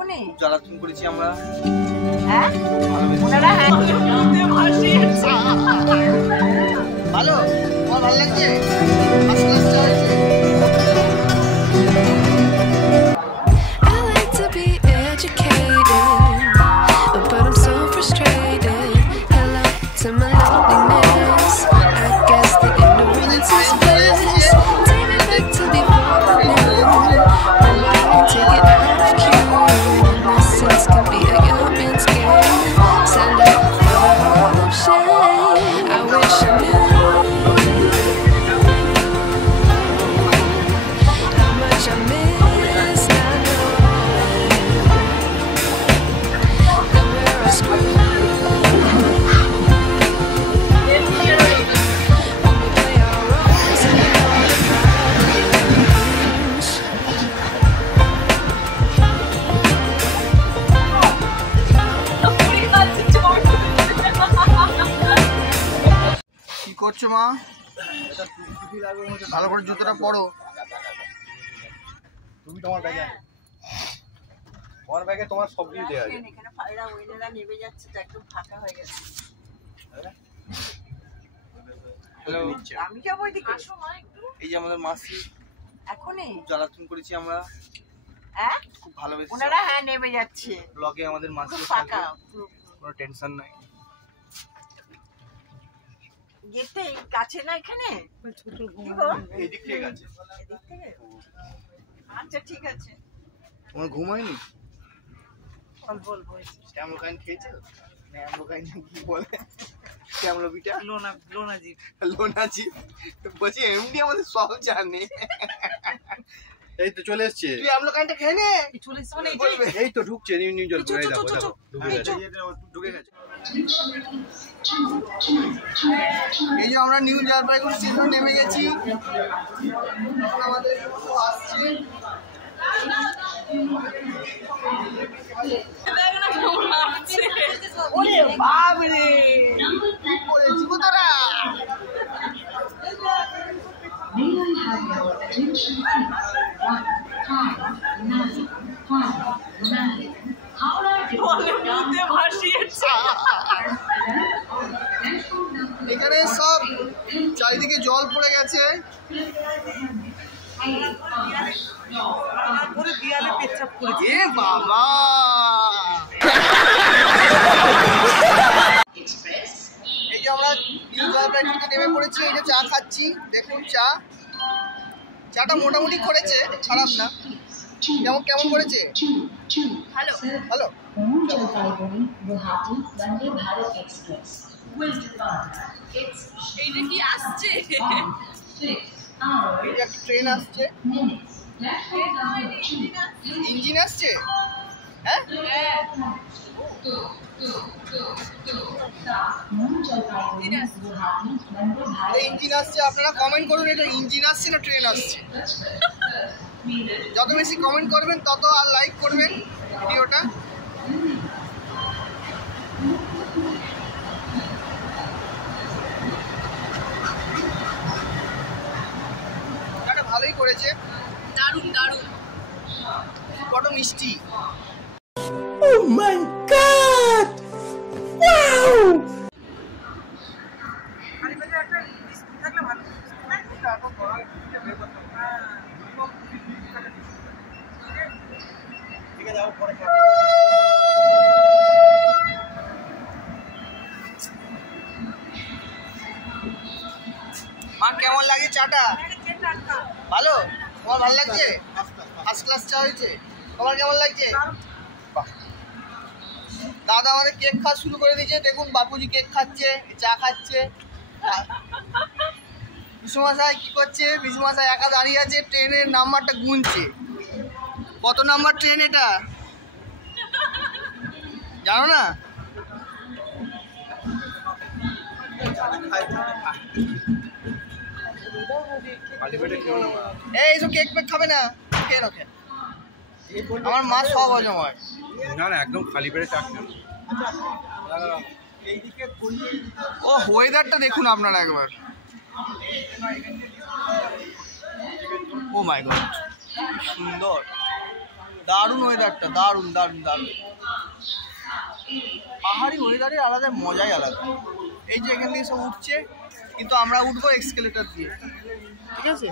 এখনই জ্বালাতন করেছি আমরা। হ্যাঁ ওনারা হ্যাঁ ভালো তোমার ভালো লাগছে? কি করছো মা? ভালো করে জুতোটা পরো। তুমি তোমার ব্যাগে তোমার ব্যাগে তোমার সব কিছু দেয়া আছে। এখানে ফায়দা ওইনেরা নেমে যাচ্ছে তো একদম ফাঁকা হয়ে গেছে। হ্যালো আমি যাবো ওইদিকে। আসো মা একটু। এই যে আমাদের মাসি এখনই জ্বালাতন করেছি আমরা। হ্যাঁ খুব ভালোবেসে ওনারা হ্যাঁ নেমে যাচ্ছে ব্লগে আমাদের মাসি ফাঁকা কোনো টেনশন নাই। গেটে কাছে না এখানে এই দিক থেকে আছে। এদিক থেকে আচ্ছা ঠিক আছে। তোমার ঘুম হয়নি? বলবো ক্যামলোকাইন খেয়েছো? ক্যামলোকাইন কি বলে? ক্যামলোবিটা? লোনাজি লোনাজি বলছি এমনি আমাদের সব জানে। এই তো চলে এসেছে। তুই আমলোকাইনটা খেয়ে নে। চলে এসে মানে এই তো ঢুকছে নিউ জলপাইগুড়ি দেখো দেখো ঢুকে গেছে। ঢুকে গেছে। এই যে আমরা নিউ জলপাইগুড়ি স্টেশন নেমে গেছি। আমাদের আসছে ওরে বাপ রে কি করেছি গো তোরা? May I have your attention please? 1559 Howrah এখানে সব চারিদিকে জল পড়ে গেছে। পুরো দেয়ালে পেচ্ছাপ করেছে। এ বাবা এই যে আমরা নিউ জলপাইগুড়িতে নেমে পড়েছি। এই যে চা খাচ্ছি, দেখুন চাটা মোটামুটি করেছে, খারাপ না। কেমন করেছে? ভালো ভালো। New Jalpaiguri Guwahati Vande Bharat Express will depart its এইটা কি আসছে? 6 hours এই যে একটা ট্রেন আসছে। minutes. Platform number 2. ইঞ্জিন আসছে? হ্যাঁ New Jalpaiguri Guwahati Vande Bharat engine আসছে। আপনারা কমেন্ট করুন এটা ইঞ্জিন আসছে না ট্রেন আসছে। যত বেশি কমেন্ট করবেন তত আর লাইক করবেন ভিডিওটা। এটা ভালোই করেছে, দারুণ দারুণ বড় মিষ্টি। Oh my God! Wow! মা কেমন লাগে চাটা? ভালো। তোমার ভালো লাগছে? ফার্স্ট ক্লাস চা হয়েছে। তোমার কেমন লাগছে? দাদা আমাদের কেক খাওয়া শুরু করে দিয়েছে। দেখুন বাপুজি কেক খাচ্ছে, চা খাচ্ছে। বিশুমশাই কি করছে? বিশুমশাই একা দাঁড়িয়ে আছে, ট্রেনের নাম্বারটা গুনছে। কত নাম্বার ট্রেন এটা জানো না? এইসব কেক পেক খাবে না, খেয়ে রাখেন। আমার মা সব হজময়। না না একদম খালি পেটে চা খেয়ে ও ওয়েদারটা দেখুন আপনারা একবার। ও মাই গড সুন্দর দারুণ ওয়েদারটা, দারুণ দারুণ দারুণ। পাহাড়ি ওয়েদারে আলাদা মজাই আলাদা। এই যে এখান থেকে সব উঠছে, কিন্তু আমরা উঠবো এক্সকেলেটর দিয়ে, ঠিক আছে?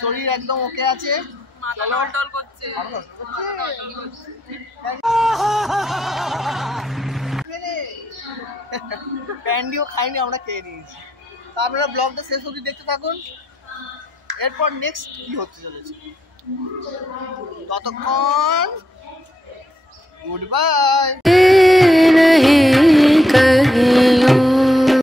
শরীর একদম ওকে আছে। মাথা টলটল করছে। ক্যান্ডিও খাইনি, আমরা খেয়ে নিয়েছি। তা আপনারা ব্লগটা শেষ অবধি দেখতে থাকুন, এরপর নেক্সট কি হতে চলেছে। ততক্ষণ গুড বাই।